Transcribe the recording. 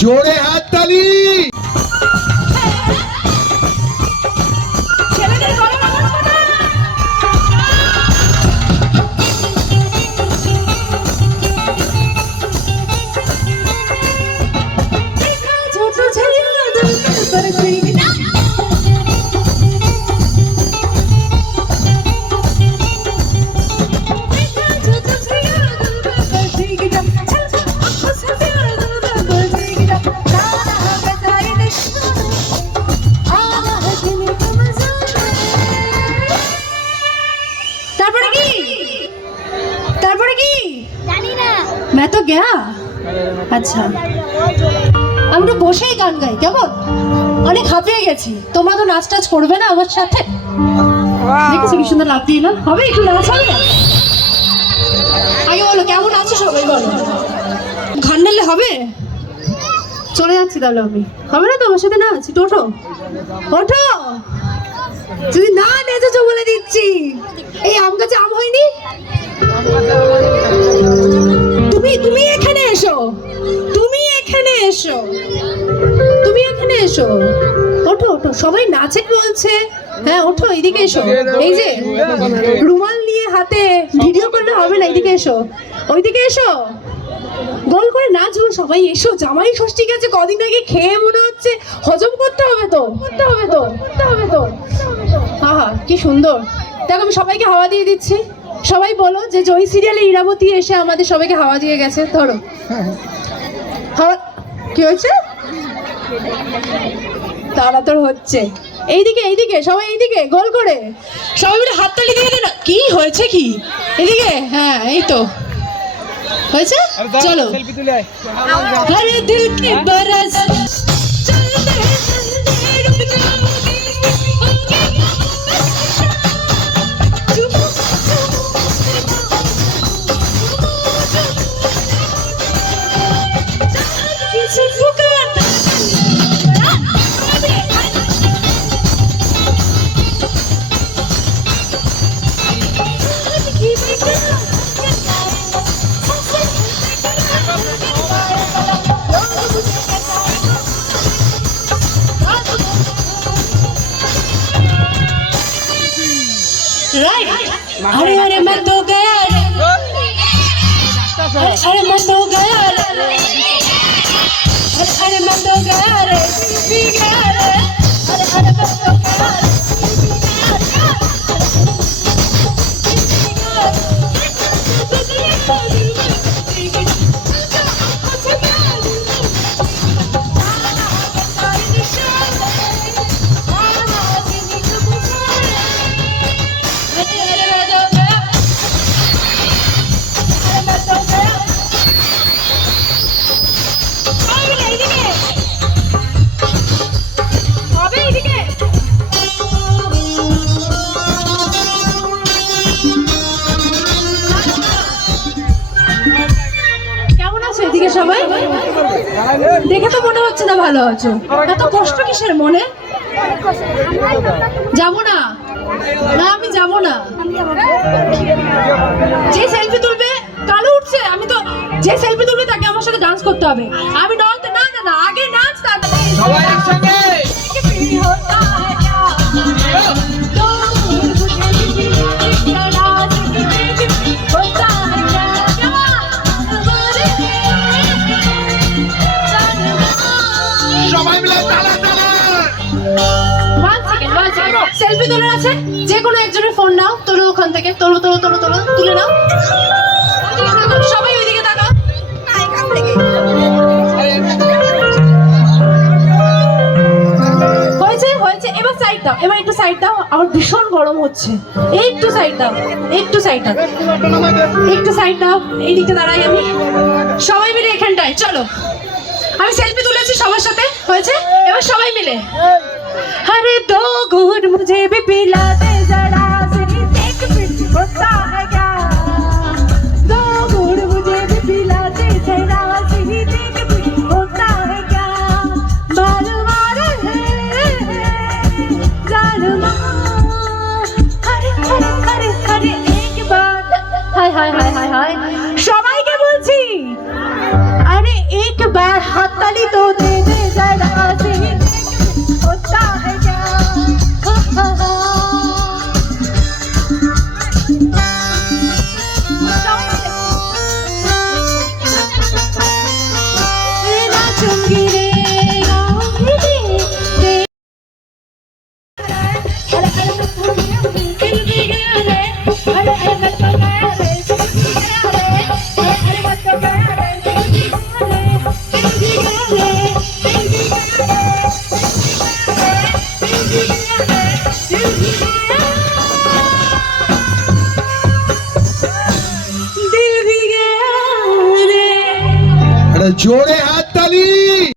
জোরে হাততালি। मैं तो गया। আচ্ছা আমি তো বসেই গান গাই, কেমন অনেক হাঁপিয়ে গেছি। তোমরা তো নাচ টাচ করবে না আমার সাথে? দেখেছো কি সুন্দর লাফ দিলাম, হবে একটু নাচ হবে? আগে বলো কেমন আছো সবাই, বলো। ঘান নালে হবে? চলে যাচ্ছি তাহলে আমি, হবে না তোমার সাথে নাচ? একটু ওঠো ওঠো, যদি না নেচেছো বলে দিচ্ছি এই আম গাছে আম হয়নি। তুমি এখানে এসো, তুমি এখানে এসো, তুমি এখানে এসো, ওঠো ওঠো, সবাই নাচে বলছে। হ্যাঁ ওঠো, এইদিকে এসো। এই যে রুমাল নিয়ে হাতে ভিডিও করলে হবে না, এইদিকে এসো, ওইদিকে এসো, গোল করে নাচবো সবাই। এসো, জামাই ষষ্ঠী গেছে কদিন আগে, খেয়ে মনে হচ্ছে হজম করতে হবে তো, করতে হবে তো, করতে হবে তো। আহা কি সুন্দর। দেখো আমি সবাইকে হাওয়া দিয়ে দিচ্ছি। সবাই বলো যে জয়ী সিরিয়ালে ইরাবতী এসে আমাদের সবাইকে হাওয়া দিয়ে গেছে। ধরো হাওয়া। কি হয়েছে? তাড়াতাড়ি হচ্ছে। এইদিকে এইদিকে সবাই, এইদিকে গোল করে সবাই মিলে হাততালি দিয়ে দেন। কি হয়েছে কি? এদিকে, হ্যাঁ এই তো হয়েছে। চলো আরে দিল কি বরস राइट। अरे अरे मैं तो गया रे, अरे मैं तो गया रे, अरे मैं तो गया रे, गया रे, अरे अरे मैं तो गया रे। সবাই দেখে তো মনে হচ্ছে না ভালো আছো। এত কষ্ট কিসের মনে? যাবো না, না আমি যাবো না। যে সেলফি তুলবে কালো উঠছে, আমি তো যে সেলফি তুলবে তাকে আমার সাথে ডান্স করতে হবে। আমি নলতে না না না, আগে নাচ তারপরে সবাই একসঙ্গে। সেলফি তোলার আছে, যে কোনো একজনের ফোন নাও, তোলো ওখান থেকে, তোলো তোলো তোলো তোলো, তুলে নাও। সবাই ওইদিকে তাকাও। হয়েছে হয়েছে, এবার সাইড দাও, এবার একটু সাইড দাও। আমার ভীষণ গরম হচ্ছে, একটু সাইড দাও, একটু সাইড দাও, একটু সাইড দাও। এই দিকটা দাঁড়াই আমি, সবাই মিলে এখানটায় চলো। আমি সেলফি তুলেছি সবার সাথে, হয়েছে? এবার সবাই মিলে अरे दो घूंट मुझे भी पिला दे जरा से, देख फिर होता है क्या। दो घूंट मुझे भी पिला दे जरा से, देख फिर होता है क्या। बाल मारे जालमा, हरे हरे हरे हरे एक बात। हाय हाय हाय हाय हाय, সবাইকে বলছি, আরে एक बार हाथताली तो दे दे जरा सी होता है क्या नाचूंगी रे गाऊंगी रे अरे दिल भी गया रे अरे अरे मैं तो गया रे दिल भी गया रे अरे मैं तो गया रे दिल भी गया रे दिल भी गया रे दिल भी गया रे अरे जोड़े हाथ ताली